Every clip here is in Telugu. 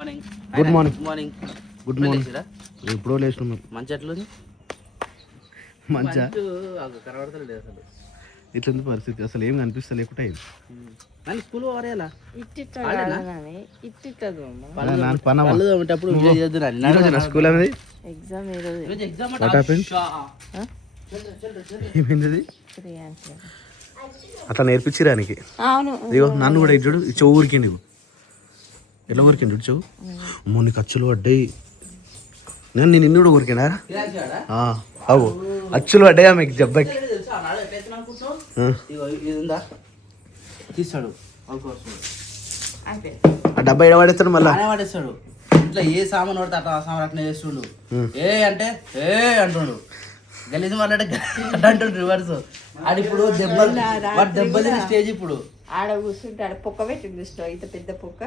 గుడ్ మార్నింగ్ గుడ్ మార్నింగ్ ఎప్పుడో లేచినాం మంచి ఎట్లుంది మంచిగా కనబడతలేదు అసలు ఇట్లుంది పరిస్థితి అసలు ఏం కనిపిస్తా లేకుండా కానీ స్కూల్ వారేలా స్కూల్ అనేది ఏమైంది అట్లా నేర్పించిరానికి ఇగో నన్ను కూడా ఇచ్చాడు చెవు ఊరికిండి ఎట్లా ఊరికిండు చెవు మొన్న ఖర్చులు పడ్డాయి నేను నిన్ను కూడా ఊరికినా అవు అచ్చులు పడ్డాయా మీకు జబ్బకి తీస్తాడు ఆ డబ్బా ఎడ పడేస్తాడు మళ్ళీ పడేస్తాడు ఇట్లా ఏ సామాన్ పడితే అట్లా ఆ సామాన్ అట్లా చేస్తుండు ఏ అంటే ఏ అంటుండు గలీజ్ మాట్లాడే అంటుండు రివర్స్ ఆడు ఇప్పుడు దెబ్బలు స్టేజ్ ఇప్పుడు ఆడ కూర్చుంటే ఆడ పొక్క పెట్టింది ఇంత పెద్ద పొక్క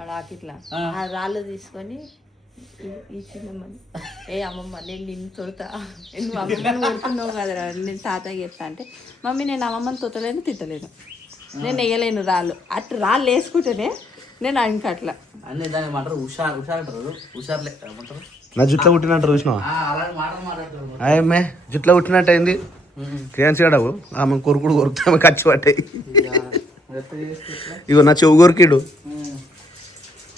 ఆడ ఆకిట్లా ఆ రాళ్ళు తీసుకొని ఈ చిన్నమ్మని ఏ అమ్మమ్మ నేను నిన్ను తొడతా నువ్వు అమ్మమ్మని కొడుతున్నావు కదరా నేను తాతయ్య చెప్తా అంటే మమ్మీ నేను అమ్మమ్మని తొత్తలేను తిట్టలేను నేను వేయలేను రాళ్ళు అట్లా రాళ్ళు వేసుకుంటేనే నేను ఇంకా అట్లా అన్నీ దాన్ని ఏమంటారు హుషారు అంటారు హుషారులే ఏమంటారు నా జుట్లో పుట్టినట్టు చూసినావా ఆయమ్మే జుట్లో పుట్టినట్టు అయింది క్రియాన్స్ గడవు ఆమె కొరుకుడు కొరుకుతా ఆమె ఖర్చు పట్టాయి ఇగో నా చెవు కొరికిడు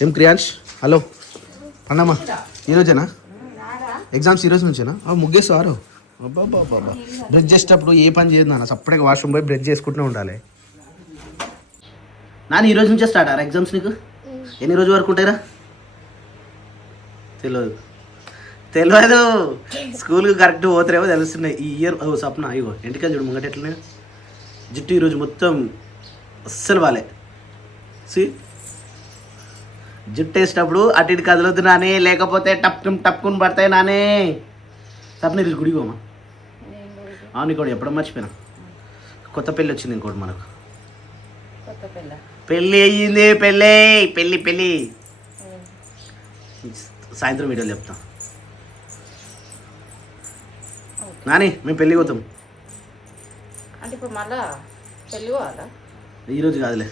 ఏం క్రియాన్స్ హలో అన్నమ్మా ఈరోజేనా ఎగ్జామ్స్ ఈరోజు నుంచేనా ముగ్గేస్తావారు అబ్బా బాబా బ్రష్ చేసేటప్పుడు ఏ పని చేయదు నాన్న సపరేట్గా వాష్రూమ్ పోయి బ్రష్ చేసుకుంటూనే ఉండాలి నాన్న ఈరోజు నుంచే స్టార్ట్ అయ్యారా ఎగ్జామ్స్ నీకు ఎన్ని రోజు వరకు ఉంటాయిరా తెలియదు స్కూల్కి కరెక్ట్ పోతారేమో తెలుస్తున్నాయి ఈ ఇయర్ సప్న ఇగో ఇంటికి చూడు ముంగట ఎట్లనే జుట్టు ఈరోజు మొత్తం అస్సలు బాలే జుట్టు వేసేటప్పుడు అటు ఇటు కదలొద్దు నానే లేకపోతే టప్పుకుని పడతాయి నానే తప్పని ఈరోజు గుడికి పోమా నీకు కూడా ఎప్పుడో మర్చిపోయినా కొత్త పెళ్ళి వచ్చింది ఇంకోటి మనకు పెళ్ళి అయ్యింది పెళ్ళి సాయంత్రం వీడియోలు చెప్తాం నాని మేము పెళ్ళి పోతాం అంటే ఇప్పుడు మళ్ళా పెళ్ళి పోవాలా ఈరోజు కాదులే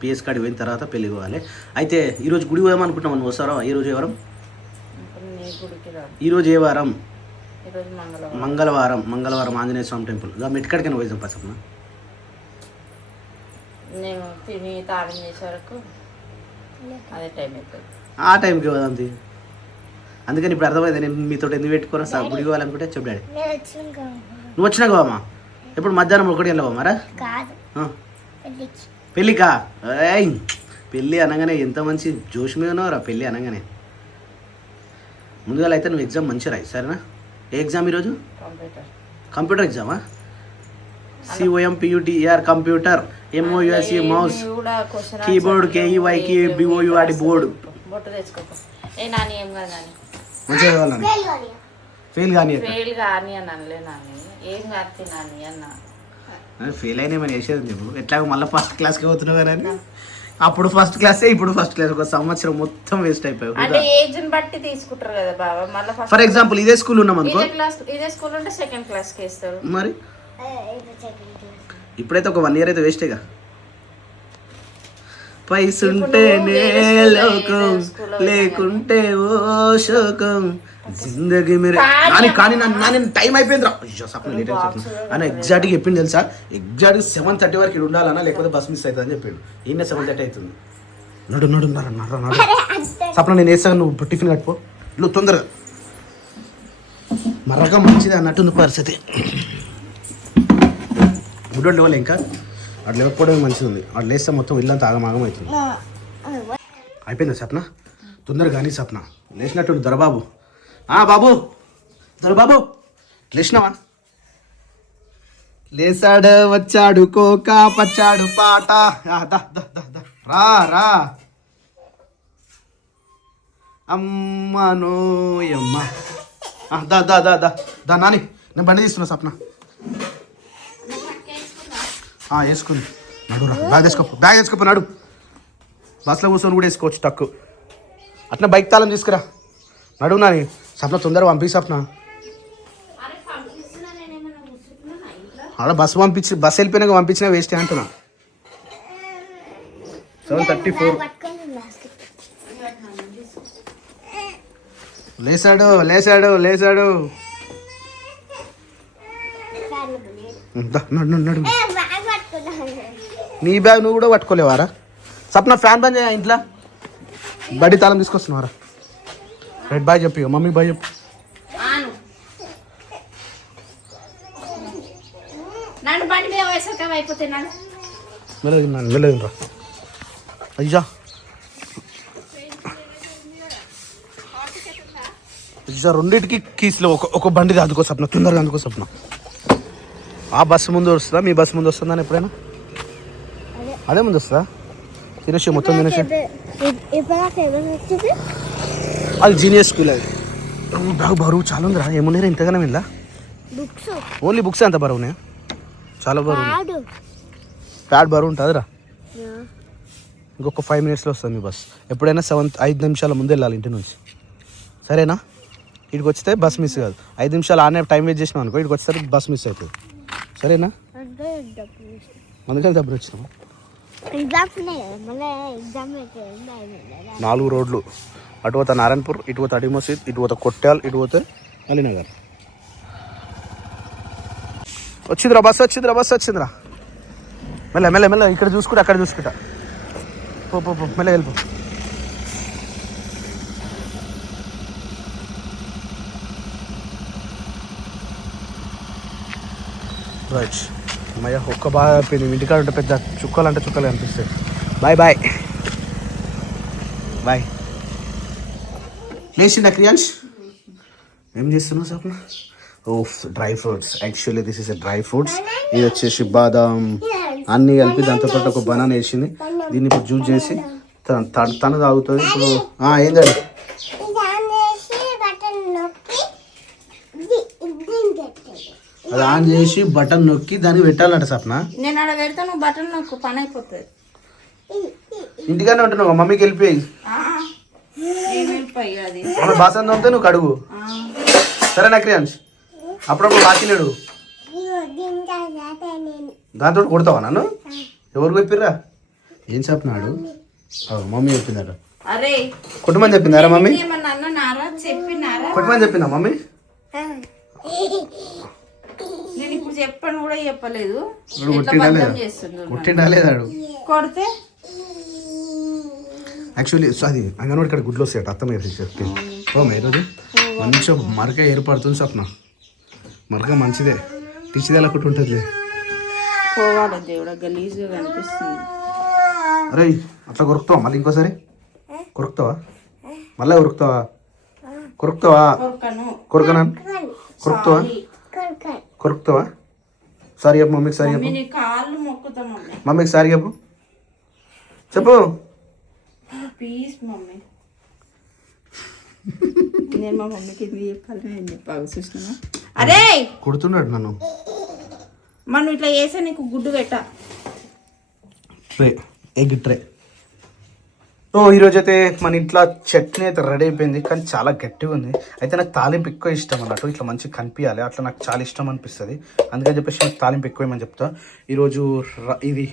పిఎస్ కాడికి పోయిన తర్వాత పెళ్ళి పోవాలి అయితే ఈరోజు గుడి పోదాం అనుకుంటున్నాం నువ్వు వస్తారా ఈరోజు ఏ వారం ఈరోజు ఏ వారం మంగళవారం ఆంజనేయ స్వామి టెంపుల్ మెట్టికాడికైనా పోయిద్దాం పసప్న నేను తిని తాళం చేసే వరకు అదే టైం అవుతుంది ఆ టైంకి పోదాంతి అందుకని ఇప్పుడు అర్థమైంది నేను మీతో ఎందుకు పెట్టుకోరా సార్ గుడికి పోవాలనుకుంటే చెప్పు డాడీ నువ్వు వచ్చినాక బామా ఎప్పుడు మధ్యాహ్నం ఒకటి వెళ్ళవా పెళ్ళికా పెళ్ళి అనగానే ఎంత మంచి జోష్ మీద ఉన్నావురా పెళ్ళి అనగానే ముందుగా అయితే నువ్వు ఎగ్జామ్ మంచిగా రాయి సరేనా ఏ ఎగ్జామ్ ఈరోజు కంప్యూటర్ ఎగ్జామా COMPUTER computer MOUSE mouse keyboard KEY BOURD board మంచిగా కావాలని ఫెయిల్ కానీ ఫెయిల్ అయినా ఏమైనా చేసేది చెప్పు ఎట్లాగో మళ్ళీ ఫస్ట్ క్లాస్కి పోతున్నావు కానీ అప్పుడు ఫస్ట్ క్లాసే ఇప్పుడు ఫస్ట్ క్లాస్ ఒక సంవత్సరం మొత్తం వేస్ట్ అయిపోయావు ఫర్ ఎగ్జాంపుల్ ఇదే స్కూల్ ఉన్నాం అనుకో మరి ఇప్పుడైతే ఒక 1 ఇయర్ అయితే వేస్టేగా పైసుంటేనే లోకం లేకుంటే ఓ శోకం జిందగీ మీరు కానీ నేను టైం అయిపోయింది రా సప్న లేట్ అయిపోతుంది అని ఎగ్జాక్ట్గా చెప్పింది తెలుసా ఎగ్జాక్ట్గా 7:30 వరకు ఇక్కడ ఉండాలన్నా లేకపోతే బస్ మిస్ అవుతుంది అని చెప్పిండు ఈయన 7:30 అవుతుంది నడు సప్న నేను వేస్తాను నువ్వు టిఫిన్ కట్టుకో నువ్వు తొందరగా మరొక మంచిది అన్నట్టుంది పరిస్థితి గుడ్డోళ్ళు లేవాలి ఇంకా అట్లా లేకపోవడమే మంచిది ఉంది అట్లా లేస్తే మొత్తం ఇల్లంతా ఆగమాగం అవుతుంది అయిపోయిందా సప్న తొందరగా కానీ సప్న లేచినట్టు దొరబాబు దొరబాబు లేచినావా లేసాడు వచ్చాడు కోక పచ్చాడు పాట రా అమ్మనోయమ్మ దా నాని నేను బండి తీస్తున్నా సప్న వేసుకుంది నడురా బ్యాగ్ వేసుకోపో నడు బస్సులో కూర్చొని కూడా వేసుకోవచ్చు తక్కువ అట్లా బైక్ తాళం తీసుకురా నడువు నాని సప్న తొందరగా పంపి సప్న అలా బస్సు వెళ్ళిపోయినాక పంపించినా వేస్ట్ అంటున్నా 7:34 లేసాడు లేసాడు లేసాడు. నడు నడు నడు. నీ బ్యాగ్ నువ్వు కూడా పట్టుకోలేవారా? సప్న ఫ్యాన్ బంద్ చేయ ఇంట్లో. బడి తాళం తీసుకొస్తున్నావారా? రైట్ బాయ్ చెప్పి మమ్మీ బాయ్ చెప్పు. నన్ను బండి మీద వేసాక అయిపోతే నన్ను వెళ్ళదు రా. అయ్యా అయ్యా రెండింటికి కీస్లో ఒక బండిది అందుకో సప్న, తొందరగా అందుకో సప్న. ఆ బస్సు ముందు వస్తుందా? మీ బస్సు ముందు వస్తుందా ఎప్పుడైనా? అదే ముందు వస్తుందా? తినేసి మొత్తం తినేసి. అది జీనియస్ స్కూల్. అది బ్యాగ్ బరువు చాలా ఉందిరా. ఏమున్నాయి ఇంతగానే వెళ్ళా? ఓన్లీ బుక్స్ అంత బరువునే? చాలా బరువు. ప్యాడ్ బరువు ఉంటుంది రా. ఇంకొక 5 minutesలో వస్తుంది మీ బస్. ఎప్పుడైనా 5 నిమిషాల ముందు వెళ్ళాలి ఇంటి నుంచి, సరేనా? ఇక్కడికి వస్తే బస్ మిస్ కాదు. 5 నిమిషాలు ఆనే టైం వేస్ట్ చేసినాం అనుకో, ఇక్కడికి వచ్చేసరికి బస్ మిస్ అవుతుంది, సరేనా? అందుకని డబ్బులు వచ్చినాము. 4 రోడ్లు, అటు పోతే నారాయణపూర్, ఇటు పోతే అడి మసీద్, ఇటు పోతే కొట్టాల్, ఇటు పోతే అలీనగర్. వచ్చిందిరా బస్, వచ్చిందిరా బస్, వచ్చిందిరా. మెల్ల మెల్ల మెల్ల, ఇక్కడ చూసుకుంటా అక్కడ చూసుకుంటా. పో పో పో, మెల్ల వెళ్ళిపో. రైట్ అమ్మయ్య, ఒక్క బాగా అయిపోయింది. ఇంటికాడ ఉంటే పెద్ద చుక్కలు అంటే చుక్కలు కనిపిస్తాయి. Bye bye bye. లేచిండా క్రియాన్స్? ఏం చేస్తున్నావు Sapna? Oh dry fruits. Actually this is a dry fruits. ఇది వచ్చేసి బాదాం అన్నీ కలిపి దాంతోపాటు ఒక బనానా వేసింది. దీన్ని ఇప్పుడు జ్యూస్ చేసి తను తాగుతుంది ఇప్పుడు. ఏంటండి? అది ఆన్ చేసి బటన్ నొక్కి దాన్ని పెట్టాలంట సప్న. నేను అక్కడ పెడతా, నువ్వు బటన్ నొక్కు, పని అయిపోతుంది. ఇంటిగానే ఉంటున్నావు, మమ్మీకి వెళ్ళిపోయి మమ్మీ బాసన్ తోమితే నువ్వు కడుగు, సరేనా క్రియాన్స్? అప్పుడప్పుడు వాకిలేడు దాంతో కొడతావా నన్ను? ఎవరు చెప్పిర్రా? ఏం చెప్పినాడు? మమ్మీ చెప్పిందట. అరే కుటుంబం చెప్పిందారా మమ్మీ? కుటుంబం చెప్పిందా మమ్మీ? నేను ఇప్పుడు చెప్పను కూడా చెప్పలేదు. కొట్టిండా లేదాడు? కొడితే యాక్చువల్లీ అది అంగన్వాడి ఇక్కడ గుడ్లు వస్తాయట. అత్తమ్మ చెప్పి ఈరోజు మంచిగా మరక ఏర్పడుతుంది సప్న. మరక మంచిదే, తీసిది ఎలా కొట్టి ఉంటుంది. పోవాలి దేవుడా, గలీజ్గా కనిపిస్తుంది. అరే అట్లా కొరుకుతావా మళ్ళీ? ఇంకోసారి కొరుకుతావా? మళ్ళీ కొరుకుతావా? కొరుకుతావా? కొరకనా? కొరుకుతావా? కొరుకుతావా? సారీ చెప్పు మమ్మీకి. సారీ చెప్పు మమ్మీకి. సారీ చెప్పు, చెప్పు. Please mummy. నేను మా మమ్మీకి ఎందుకు చెప్పాలి? నేను చెప్పాలి చూసినా. అరే కొడుతున్నాడు నన్ను. మనం ఇట్లా చేసా నీకు గుడ్డు పెట్ట. Tray, egg tray. ఈరోజు అయితే మన ఇంట్లో చట్నీ అయితే రెడీ అయిపోయింది, కానీ చాలా గట్టిగా ఉంది. అయితే నాకు తాలింపు ఎక్కువ ఇష్టం అన్నట్టు, ఇట్లా మంచిగా కనిపించాలి, అట్లా నాకు చాలా ఇష్టం అనిపిస్తుంది. అందుకని చెప్పేసి నాకు తాలింపు ఎక్కువేమని చెప్తా. ఈరోజు ఇది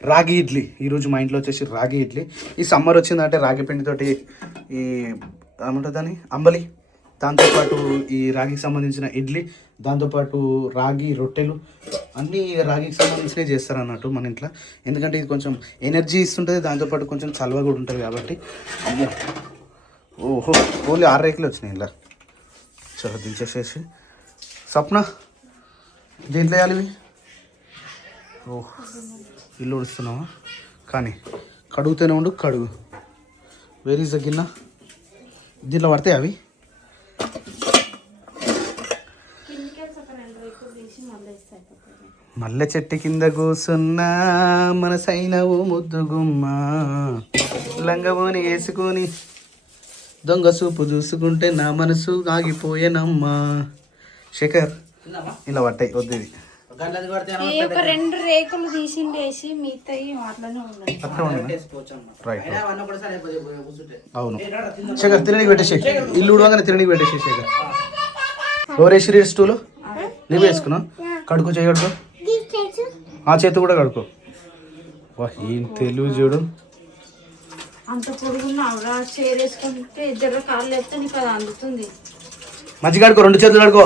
రాగి ఇడ్లీ. ఈరోజు మా ఇంట్లో వచ్చేసి రాగి ఇడ్లీ. ఈ సమ్మర్ వచ్చిందంటే రాగి పిండితోటి ఈ ఏమంటుంది దాన్ని, అంబలి, దాంతోపాటు ఈ రాగికి సంబంధించిన ఇడ్లీ, దాంతోపాటు రాగి రొట్టెలు, అన్నీ రాగికి సంబంధించినవి చేస్తారు అన్నట్టు మన ఇంట్లో. ఎందుకంటే ఇది కొంచెం ఎనర్జీ ఇస్తుంటుంది, దాంతోపాటు కొంచెం చలవ కూడా ఉంటుంది కాబట్టి. ఓహో, ఓన్లీ 6 రేకులు వచ్చినాయి ఇలా. చాలా దించేసేసి సప్న దేంట్లో వేయాలి ఇవి? ఓహ్, ఇల్లు ఉడుస్తున్నావా? కానీ కడుగుతూనే ఉండు, కడుగు. వేర్ ఈజ్ ద గిన్నె? దీంట్లో పడతాయి అవి. మల్లె చెట్టు కింద కూసున్నా మనసైన ఓ ముద్దుగుమ్మ, లంగబోని వేసుకొని దొంగ సూపు చూసుకుంటే నా మనసు ఆగిపోయేనమ్మా. శేఖర్ ఇలా పట్టాయి వద్దు. ఇది ఒక 2 రేకులు తీసిండేసి మిగతాయి రైట్. అవును శేఖర్, తినడానికి పెట్టేసి ఇల్లు ఉడవగానే తినడానికి పెట్టేసి. శేఖర్ ఎవరేసి స్టూలు నువ్వు వేసుకున్నావు? కడుకో, చేయడుకో, ఆ చేతి కూడా కడుకో. వా ఏం తెలుగు చూడు. అంత పొడుగున్న ఆవిడ చైర్ వేసుకుంటే ఇద్దరు కాళ్ళు వేస్తే నీకు అది అందుతుంది. మంచిగా కడుకో, 2 చేతులు కడుకో.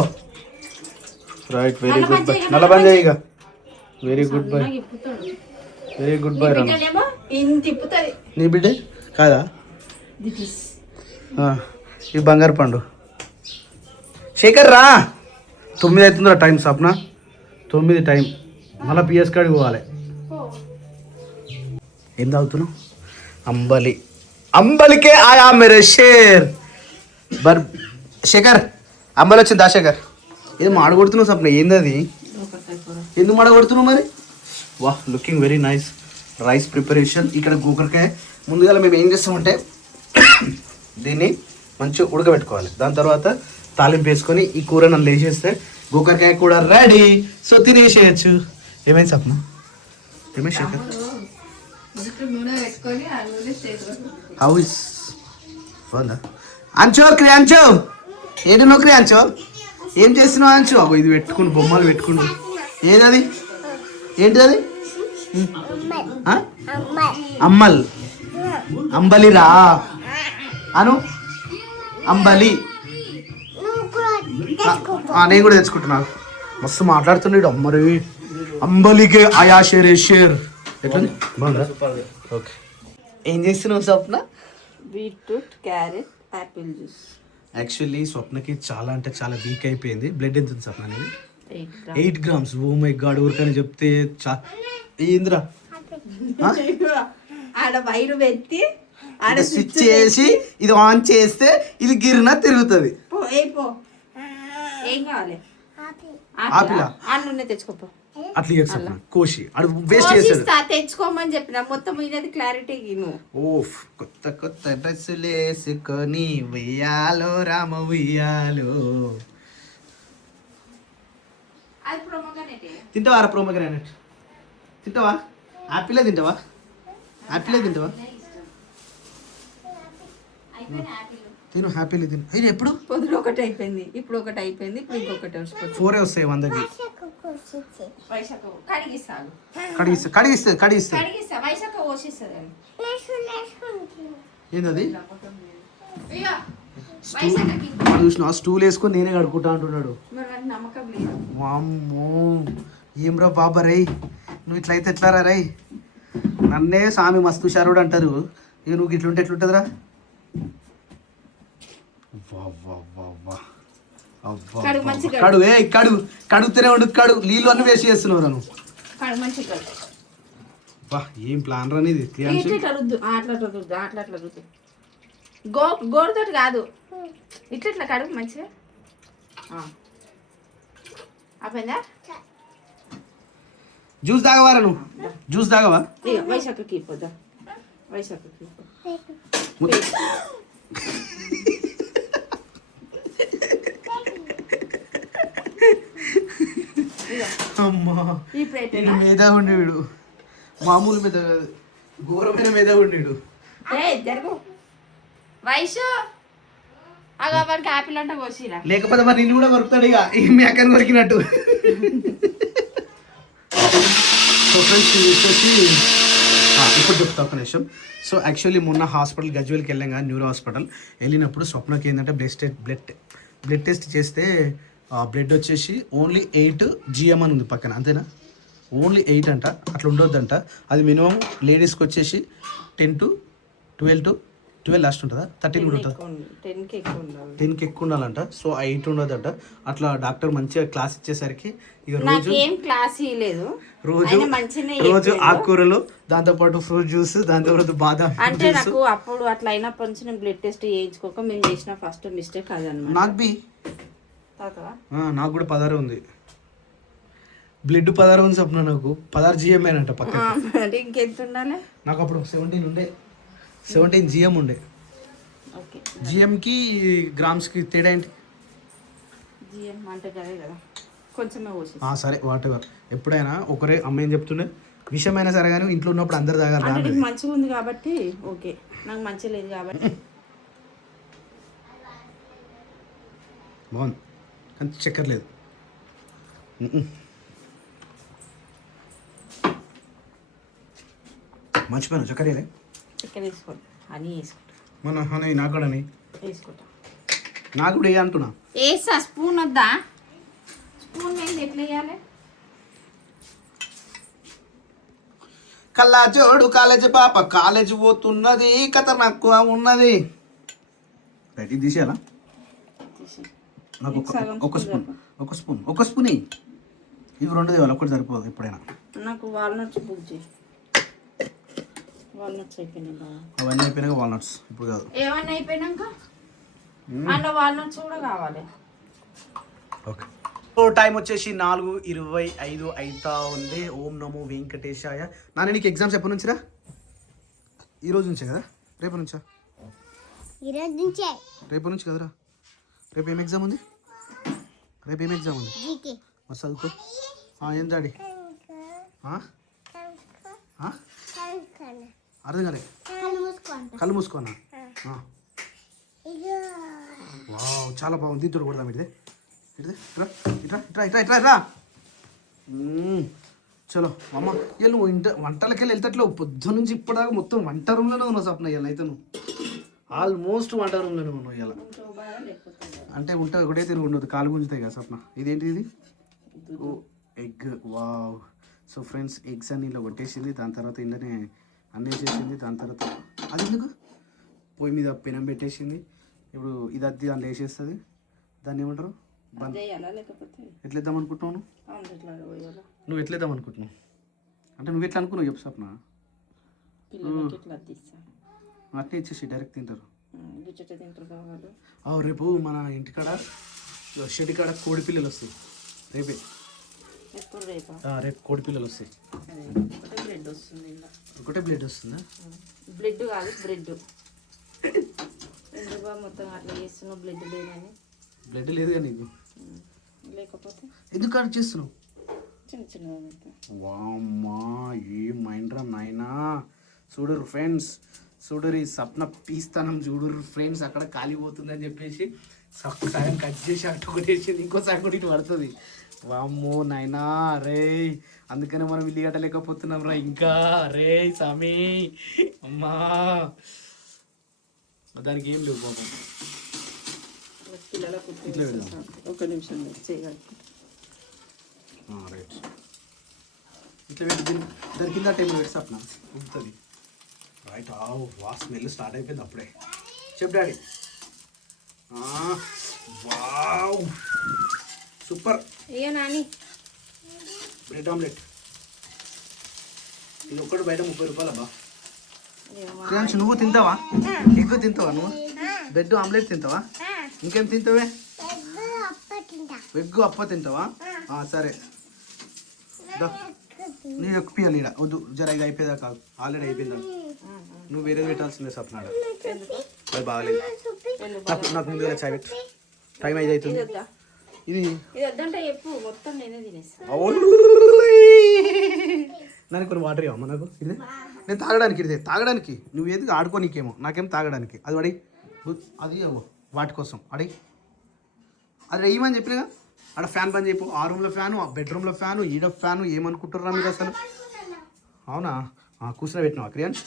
Right, very good boy. నల్ల బంద్ చేయి ఇక. వెరీ గుడ్ బాయ్, నాకు ఇప్పుతాడు. Very good bye. రాను బిడ్డనేమో ఇంత తిప్పుతుంది. నీ బిడ్డే కాదా? ఈ బంగారు పండు శేఖర్ రా. 9 అవుతుందిరా టైం. సప్న 9 టైం. మళ్ళీ పిఎస్ కాడికి పోవాలి. ఏం తాగుతున్నావు? అంబలి. అంబలికే ఆయా మేరే షేర్. బర్ శేఖర్ అంబలి వచ్చింది. దా శేఖర్. ఏదో మాడగొడుతున్నావు సప్న, ఏంది అది? ఎందుకు మాడగొడుతున్నావు మరి? వాహ్, looking very nice. Rice preparation. ఇక్కడ గోకరకాయ ముందుగా మేము ఏం చేస్తామంటే దీన్ని మంచిగా ఉడకబెట్టుకోవాలి. దాని తర్వాత తాలింపు వేసుకొని ఈ కూర నన్ను లేచేస్తే గోకరకాయ కూడా రెడీ. సో తినేసేయచ్చు. ఏమైంది సప్న? ఏమైంది శేఖర్? హౌ ఇస్ బాగుందా? అంచో క్రియాంచో, ఏంటి నో క్రియాంచో? ఏం చేస్తున్నావు అంచో? అగో ఇది పెట్టుకుని బొమ్మలు పెట్టుకుంటు. ఏదది? ఏంటి అది? అమ్మల్. అంబలిరా అను. అంబలి. నేను కూడా తెచ్చుకుంటున్నాను. మస్తు మాట్లాడుతున్నాడు. అమ్మరి అంబలికే ఆయా షేర్ షేర్. ఎట్లుంది? బాగుందా? ఓకే. ఏం చేస్తున్నావు Swapna? Beetroot, carrot, apple juice. Actually స్వప్నకి చాలా అంటే చాలా వీక్ అయిపోయింది. బ్లడ్ ఎంత ఉంది స్వప్న అనేది? 8 grams. ఓ మై గాడ్, ఊరికని చెప్తే ఏందిరా? ఆడ వైరు పెట్టి ఆడ స్విచ్ చేసి ఇది ఆన్ చేస్తే ఇది గిరిన తిరుగుతుంది. ఏం కావాలి? ఆపిలా అన్నున్నే తెచ్చుకోపో. అట్లా చేస్తా కోసి అడు వేస్ట్ చేస్తాడు. తెచ్చుకోమని చెప్పిన మొత్తం ఇది క్లారిటీ. ఓఫ్, కొత్త కొత్త డ్రెస్సులు వేసుకొని వెయ్యాలో రామ వెయ్యాలో. తింటావా ప్రోమోగ్రానైట్? తింటావా? యాపిలే తింటావా? యాపిలే తింటావా? తిను, హ్యాపీలీ తిను. అయినా ఎప్పుడు పొద్దున ఒకటి అయిపోయింది, ఇప్పుడు ఒకటి అయిపోయింది, ఇప్పుడు ఇంకొకటి వస్తుంది. 4 వస్తాయి 100కి. కడిగిస్తా కడిగిస్తే వైశాఖ పోషిస్తుంది. ఏంటది? చూసిన స్టూల్ వేసుకొని నేనే కడుక్కుంటా అంటున్నాడు. నమ్మకం లేదు. వామ్మో, ఏమ్రా బాబా రై, నువ్వు ఇట్లయితే ఎట్లారా రై? నన్నే స్వామి మస్తు షారుడు అంటారు. ఇక నువ్వు ఇట్లుంటే ఎట్లుంటుందిరా? కడుగుతూనే ఉండు. నీళ్ళు అన్ని వేసి చేస్తున్నావు నన్ను. ఏం ప్లాన్ రానిది? గోరుతోటి కాదు, ఇట్లా కడుగు మంచిగా. అయిపోయిందా? జ్యూస్ తాగవారా నువ్వు? జ్యూస్ తాగవా? వైశాఖకి ఇవ్వదా? వైశాఖకి అమ్మా, మీద ఉండేవాడు. మామూలు మీద కాదు, ఘోరమైన మీద ఉండేడు. వైశు అగవానికి ఆపిల్ అంటే కోసిరా. లేకపోతే మరి నిన్ను కూడా కొరుకుతాడు ఇక, ఈ మేకని కొరికినట్టు. సో ఫ్రెండ్స్, వచ్చేసి ఇప్పుడు చెప్తా ఒక నిమిషం. సో యాక్చువల్లీ మొన్న హాస్పిటల్ గజ్వేల్కి వెళ్ళాం కదా, న్యూరో హాస్పిటల్. వెళ్ళినప్పుడు స్వప్నకి ఏంటంటే బ్లడ్ టెస్ట్ చేస్తే బ్లడ్ వచ్చేసి ఓన్లీ 8 GM అని ఉంది పక్కన, అంతేనా? ఓన్లీ 8 అంట. అట్లా ఉండొద్దంట. అది మినిమం లేడీస్కి వచ్చేసి 10 to 12 లాస్ట్ ఉంటుందా? 13 కూడా ఉంటుంది. 10కి ఎక్కువ ఉండాలంట. సో 8 ఉండదంట. అట్లా డాక్టర్ మంచిగా క్లాస్ ఇచ్చేసరికి ఇక రోజు ఆకుకూరలు, దాంతోపాటు ఫ్రూట్ జ్యూస్, దాంతోపాటు బాదం. అంటే నాకు అప్పుడు అట్లా అయినప్పటి నుంచి నేను బ్లడ్ టెస్ట్ చేయించుకోక మేము చేసిన ఫస్ట్ మిస్టేక్ అదనమాట. నాకు కూడా 16 ఉంది. బ్లడ్ 16 ఉంది సప్న. నాకు 16 GM అంట పక్క. ఇంకెంత ఉండాలి? నాకు అప్పుడు 17 GM ఉండే. GMకి గ్రామ్స్కి తేడా ఏంటి? GM అంటే కదా కొంచెమే పోసి. సరే, వాట్ ఎవర్. ఎప్పుడైనా ఒకరే అమ్మ ఏం చెప్తుండే, విషయమైనా సరే కానీ ఇంట్లో ఉన్నప్పుడు అందరు తాగాలి. మంచిగా ఉంది కాబట్టి ఓకే, నాకు మంచిగా లేదు కాబట్టి. బాగుంది కానీ చక్కెర లేదు. మర్చిపోయాను, చక్కెర చక్కెర తీసుకోండి. అని వేసుకుంటా మన హనీ నాకు కూడా వేసుకుంటా నాకు కూడా ఏ అంటున్నా వేస్తా స్పూన్ వద్దా స్పూన్ వేసి ఎట్లా వేయాలి కల్లా జోడు కాలేజ్ పాప కాలేజ్ పోతున్నది కథ నాకు ఉన్నది బయటికి తీసేయాలా నాకు ఒక స్పూన్ ఇవి రెండు తేవాలి ఒక్కటి సరిపోదు ఎప్పుడైనా నాకు వాల్నట్స్ బుక్ చేయి వాల్నట్స్ అయిపోయినాయి బాగా అవన్నీ అయిపోయినాక వాల్నట్స్ ఇప్పుడు కాదు ఏమన్నా అయిపోయినాక అందులో వాల్నట్స్ కూడా కావాలి ఓకే సో టైం వచ్చేసి 4:25 అవుతా ఉంది. ఓం నమో వెంకటేశాయ. నాన్న నీకు ఎగ్జామ్స్ ఎప్పటి నుంచిరా? ఈ రోజు నుంచే కదా? రేపు నుంచా? ఈరోజు నుంచే. రేపు నుంచి కదరా? రేపు ఏం ఎగ్జామ్ ఉంది? రేపు ఏం ఎగ్జామ్ ఉంది? మరి చదువుకో. ఏం డాడీ? అర్థం కాలే. కళ్ళు మూసుకోనా? వావ్ చాలా బాగుంది. దీంతో కొడదాం ఇదే. ఇట్రా చలో అమ్మ ఇవాళ నువ్వు వంటలకి వెళ్తట్లో పొద్దు నుంచి ఇప్పటిదాకా మొత్తం వంట రూమ్లోనే ఉన్నావు సప్న. ఇవాళ అయితే నువ్వు ఆల్మోస్ట్ వంట రూమ్లోనే ఉన్నావు ఇవాళ. అంటే ఉంట ఒకటే తిరిగి ఉండదు, కాలు గుంజుతాయి కదా సప్న. ఇదేంటి ఇది? Oh egg. Wow. So friends eggs అన్ని ఇలా కొట్టేసింది. దాని తర్వాత ఇండనే అన్నీ చేసింది. దాని తర్వాత అది ఎందుకు పొయ్యి మీద పెనం పెట్టేసింది. ఇప్పుడు ఇది అద్ది దాంట్లో వేసేస్తుంది. దాన్ని ఏమంటారు? ఎట్లా ఇద్దాం అనుకుంటున్నావు? నువ్వు ఎట్లా ఇద్దాం అనుకుంటున్నావు? అంటే నువ్వు ఎట్లా అనుకున్నావు చెప్పు సప్న. అట్లా ఇచ్చేసి డైరెక్ట్ తింటారు. రేపు మన ఇంటికాడ షెడ్ కాడ కోడి పిల్లలు వస్తాయి. రేపే రేపు కోడి పిల్లలు వస్తాయి. ఒకటే బ్లడ్ వస్తుందా? బ్లడ్ కాదు బ్రెడ్. ఎందుకు మొత్తం అట్లా చేస్తున్నావు? బ్లడ్ లేదని. బ్లడ్ లేదుగా నీకు? లేకపోతే ఎందుకు అట్లా చేస్తున్నావు? చిన్న చిన్న వామ్మా ఏ మైండ్ రా నాయనా. చూడరు ఫ్రెండ్స్, చూడరు ఈ సప్న పీస్తానం చూడరు ఫ్రెండ్స్. అక్కడ కాలిపోతుంది అని చెప్పేసి సగం కట్ చేసి అటు కొట్టేసి ఇంకో సగం కూడా ఇటు పడుతుంది. వామ్మో నాయనా రే. అందుకనే మనం ఇల్లు కట్టలేకపోతున్నాం రా ఇంకా. రే సామి అమ్మా దానికి ఏం లేవు బాబు. ఇట్లా పెడదాం. ఒక నిమిషం రైట్. ఇట్లా పెట్టి దాని కింద టైంలో పెట్టి సప్న ఉంటుంది. రైట్. వా స్మెల్ స్టార్ట్ అయిపోయింది అప్పుడే. చెప్పు daddy. Wow super. Nani bread omelette ఇది ఒక్కటి బయట 30 రూపాయలు అబ్బా. క్రియాంశ్ నువ్వు తింటావా? ఎగ్ తింటావా నువ్వు? బ్రెడ్ ఆమ్లెట్ తింటావా? ఇంకేం తింటావే? ఎగ్ అప్ప తింటావా? సరే నీ ఎక్కియాలి ఇక్కడ వద్దు. జర ఇది అయిపోయేదా కాదు, ఆల్రెడీ అయిపోయిందా. నువ్వు వేరే పెట్టాల్సిందే సప్నాడ. అది బాగాలేదు. నాకు ముందుగా చాయ్ పెట్టు. టైం 5 అవుతుంది. ఇది దానికి కొన్ని వాటర్ ఇవ్వమ్మా నాకు. ఇదే నేను తాగడానికి. ఇదే తాగడానికి. నువ్వు ఏది ఆడుకోనికేమో, నాకేం తాగడానికి. అది అడి అది వాటి కోసం అడి. అది వేయమని చెప్పినగా. ఆడ ఫ్యాన్ బంద్ చేయపో. ఆ రూమ్లో ఫ్యాను, ఆ బెడ్రూమ్లో ఫ్యాను, ఈడ ఫ్యాను. ఏమనుకుంటుర్రా మీరు అసలు? అవునా? కూర్చుని పెట్టినావా క్రియాన్స్?